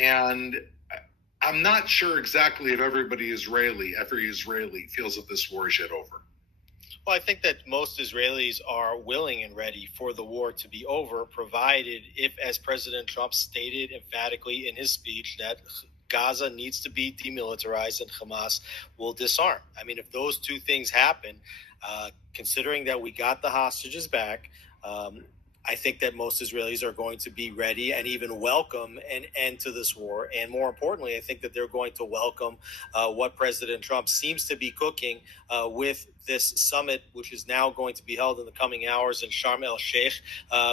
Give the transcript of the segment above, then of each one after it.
And I'm not sure exactly if every Israeli feels that this war is yet over. Well, I think that most Israelis are willing and ready for the war to be over, provided if, as President Trump stated emphatically in his speech, that Gaza needs to be demilitarized and Hamas will disarm. I mean, if those two things happen, considering that we got the hostages back, I think that most Israelis are going to be ready and even welcome an end to this war. And more importantly, I think that they're going to welcome what President Trump seems to be cooking with this summit, which is now going to be held in the coming hours in Sharm el Sheikh,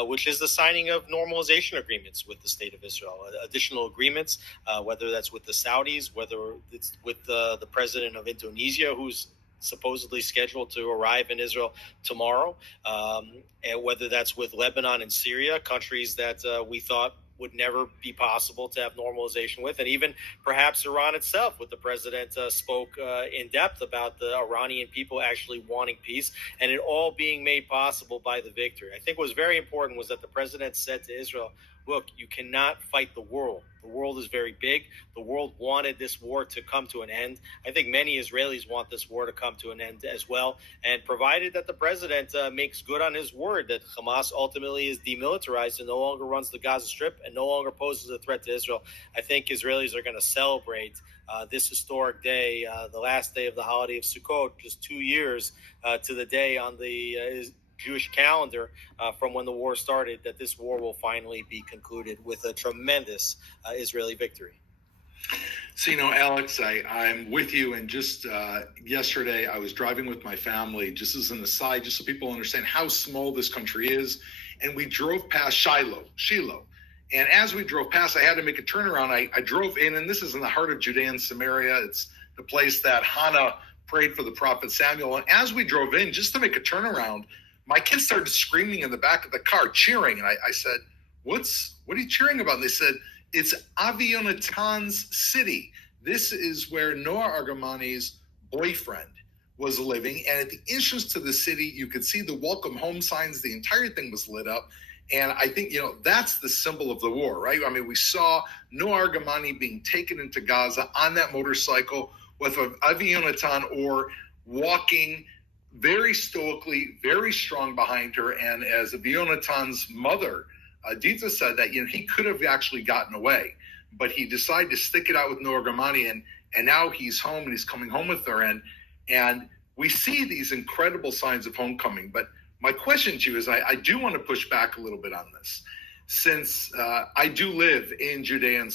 which is the signing of normalization agreements with the state of Israel, additional agreements, whether that's with the Saudis, whether it's with the president of Indonesia, who's supposedly scheduled to arrive in Israel tomorrow, and whether that's with Lebanon and Syria, countries that we thought would never be possible to have normalization with, and even perhaps Iran itself, with the president spoke in depth about the Iranian people actually wanting peace, and it all being made possible by the victory. I think what was very important was that the president said to Israel, look, you cannot fight the world. The world is very big. The world wanted this war to come to an end. I think many Israelis want this war to come to an end as well. And provided that the president makes good on his word that Hamas ultimately is demilitarized and no longer runs the Gaza Strip and no longer poses a threat to Israel, I think Israelis are going to celebrate this historic day, the last day of the holiday of Sukkot, just 2 years to the day on the Jewish calendar from when the war started, that this war will finally be concluded with a tremendous Israeli victory. So, Alex, I'm with you. And just yesterday, I was driving with my family, just as an aside, just so people understand how small this country is. And we drove past Shiloh. And as we drove past, I had to make a turnaround. I drove in, and this is in the heart of Judea and Samaria. It's the place that Hannah prayed for the prophet Samuel. And as we drove in, just to make a turnaround, my kids started screaming in the back of the car, cheering. And I said, what are you cheering about? And they said, it's Avi Yonatan's city. This is where Noah Argamani's boyfriend was living. And at the entrance to the city, you could see the welcome home signs. The entire thing was lit up. And I think, that's the symbol of the war, right? I mean, we saw Noah Argamani being taken into Gaza on that motorcycle with Avi Yonatan or walking very stoically, very strong behind her. And as Avi Yonatan's mother, Dita, said that, he could have actually gotten away, but he decided to stick it out with Noah Argamani, and now he's home and he's coming home with her. And we see these incredible signs of homecoming. But my question to you is, I do want to push back a little bit on this, since I do live in Judea and